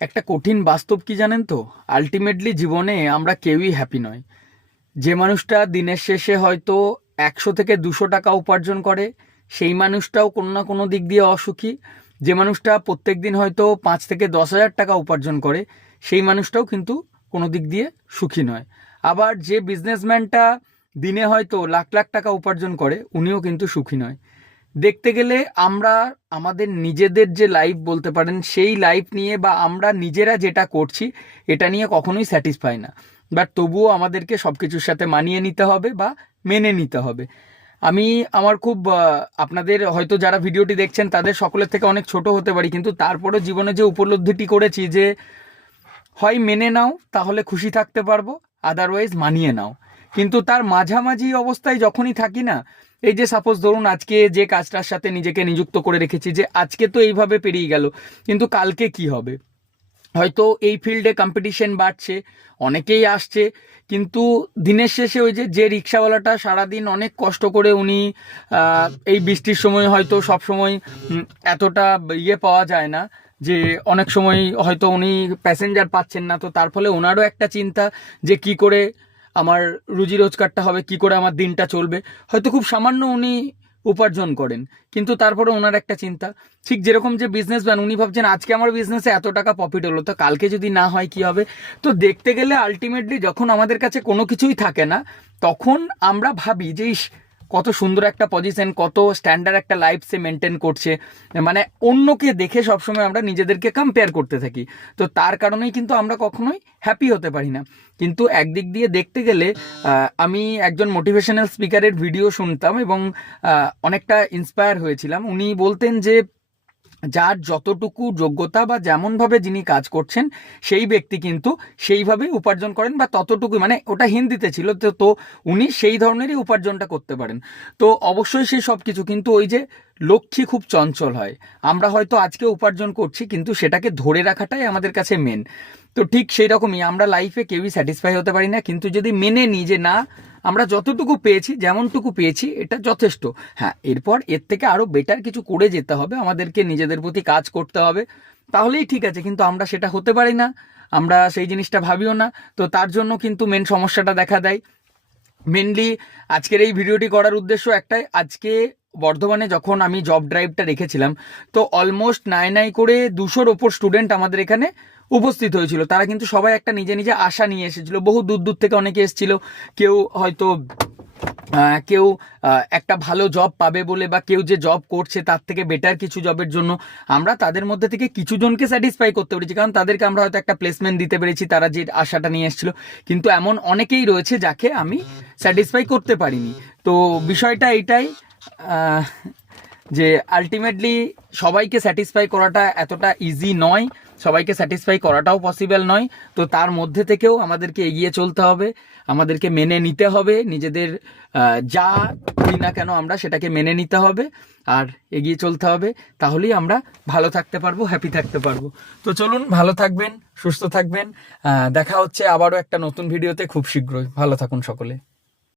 একটা কঠিন বাস্তব কি জানেন তো? আলটিমেটলি জীবনে আমরা কেউই হ্যাপি নয়। যে মানুষটা দিনের শেষে হয়তো একশো থেকে দুশো টাকা উপার্জন করে, সেই মানুষটাও কোনো না কোনো দিক দিয়ে অসুখী। যে মানুষটা প্রত্যেক দিন হয়তো পাঁচ থেকে দশ হাজার টাকা উপার্জন করে, সেই মানুষটাও কিন্তু কোনো দিক দিয়ে সুখী নয়। আবার যে বিজনেসম্যানটা দিনে হয়তো লাখ লাখ টাকা উপার্জন করে, উনিও কিন্তু সুখী নয়। দেখতে গেলে আমরা আমাদের নিজেদের যে লাইফ বলতে পারেন, সেই লাইফ নিয়ে বা আমরা নিজেরা যেটা করছি, এটা নিয়ে কখনোই স্যাটিসফাই না। বাট তবুও আমাদেরকে সব কিছুর সাথে মানিয়ে নিতে হবে বা মেনে নিতে হবে। আমি আমার খুব আপনাদের হয়তো যারা ভিডিওটি দেখছেন, তাদের সকলের থেকে অনেক ছোট হতে পারি, কিন্তু তারপরেও জীবনে যে উপলব্ধিটি করেছি যে, হয় মেনে নাও, তাহলে খুশি থাকতে পারব আদারওয়াইজ মানিয়ে নাও। কিন্তু তার মাঝামাঝি অবস্থায় যখনই থাকি না এই যে সাপোজ ধরুন আজকে যে কাজটার সাথে নিজেকে নিযুক্ত করে রেখেছি যে আজকে তো এইভাবে পেরিয়ে গেল, কিন্তু কালকে কি হবে? হয়তো এই ফিল্ডে কম্পিটিশন বাড়ছে, অনেকেই আসছে, কিন্তু দিনের শেষে ওই যে যে রিক্সাওয়ালাটা সারাদিন অনেক কষ্ট করে উনি এই বৃষ্টির সময় হয়তো সব সময় এতটা ইয়ে পাওয়া যায় না যে অনেক সময় হয়তো উনি প্যাসেঞ্জার পাচ্ছেন না, তো তার ফলে ওনারও একটা চিন্তা যে কি করে আমার রুজি রোজগারটা হবে, কি করে আমার দিনটা চলবে। হয়তো খুব সামান্য উনি উপার্জন করেন, কিন্তু তারপরে ওনার একটা চিন্তা। ঠিক যেরকম যে বিজনেসম্যান উনি ভাবছেন, আজকে আমার বিজনেসে এত টাকা প্রফিট হলো, তো কালকে যদি না হয় কি হবে? তো দেখতে গেলে আলটিমেটলি যখন আমাদের কাছে কোনো কিছুই থাকে না, তখন আমরা ভাবি যে কত সুন্দর একটা পজিশন কত স্ট্যান্ডার্ড একটা লাইফ সে মেনটেন করছে। মানে অন্যকে দেখে সবসময় আমরা নিজেদেরকে কম্পেয়ার করতে থাকি। তো তার কারণেই কিন্তু আমরা কখনোই হ্যাপি হতে পারি না। কিন্তু একদিক দিয়ে দেখতে গেলে আমি একজন মোটিভেশনাল স্পিকারের ভিডিও শুনতাম এবং অনেকটা ইন্সপায়ার হয়েছিলাম। উনি বলতেন যে যার যতটুকু যোগ্যতা বা যেমনভাবে যিনি কাজ করছেন, সেই ব্যক্তি কিন্তু সেইভাবে উপার্জন করেন বা ততটুকু মানে ওটা হিন্দিতে ছিল তো তো উনি সেই ধরনেরই উপার্জনটা করতে পারেন। তো অবশ্যই সেই সব কিছু কিন্তু ওই যে লক্ষ্মী খুব চঞ্চল হয়। আমরা হয়তো আজকে উপার্জন করছি, কিন্তু সেটাকে ধরে রাখাটাই আমাদের কাছে মেন তো ঠিক সেই রকমই আমরা লাইফে কেউই স্যাটিসফাই হতে পারি না, কিন্তু যদি মেনে নিই যে না আমরা যতটুকু পেয়েছি, যেমনটুকু পেয়েছি, এটা যথেষ্ট। হ্যাঁ এরপর এর থেকে আরও বেটার কিছু করে যেতে হবে, আমাদেরকে নিজেদের প্রতি কাজ করতে হবে। তাহলেই ঠিক আছে, কিন্তু আমরা সেটা হতে পারি না, আমরা সেই জিনিসটা ভাবিও না। তো তার জন্য কিন্তু মেন সমস্যাটা দেখা দেয়। মেনলি আজকের এই ভিডিওটি করার উদ্দেশ্য একটাই, আজকে বর্ধমানে যখন আমি জব ড্রাইভটা রেখেছিলাম, তো অলমোস্ট নাই নাই করে দুশোর ওপর স্টুডেন্ট আমাদের এখানে উপস্থিত হয়েছিল। তারা কিন্তু সবাই একটা নিজে নিজে আশা নিয়ে এসেছিল। বহু দূর দূর থেকে অনেকে এসেছিল। কেউ হয়তো কেউ একটা ভালো জব পাবে বলে বা কেউ যে জব করছে তার থেকে বেটার কিছু জবের জন্য। আমরা তাদের মধ্যে থেকে কিছু জনকে স্যাটিসফাই করতে পেরেছি। কারণ তাদেরকে আমরা হয়তো একটা প্লেসমেন্ট দিতে পেরেছি। তারা যে আশাটা নিয়ে এসেছিল। কিন্তু এমন অনেকেই রয়েছে যাকে আমি স্যাটিসফাই করতে পারিনি। তো বিষয়টা এইটাই আহ, যে আলটিমেটলি সবাইকে স্যাটিসফাই করাটা এতটা ইজি নয়, সবাইকে স্যাটিসফাই করাটাও পসিবল নয়। তো তার মধ্যে থেকেও আমাদেরকে এগিয়ে চলতে হবে, আমাদেরকে মেনে নিতে হবে, নিজেদের যা করি না কেন আমরা সেটাকে মেনে নিতে হবে আর এগিয়ে চলতে হবে। তাহলেই আমরা ভালো থাকতে পারব হ্যাপি থাকতে পারব। তো চলুন, ভালো থাকবেন, সুস্থ থাকবেন। দেখা হচ্ছে আবারও একটা নতুন ভিডিওতে খুব শীঘ্রই। ভালো থাকুন সকলে।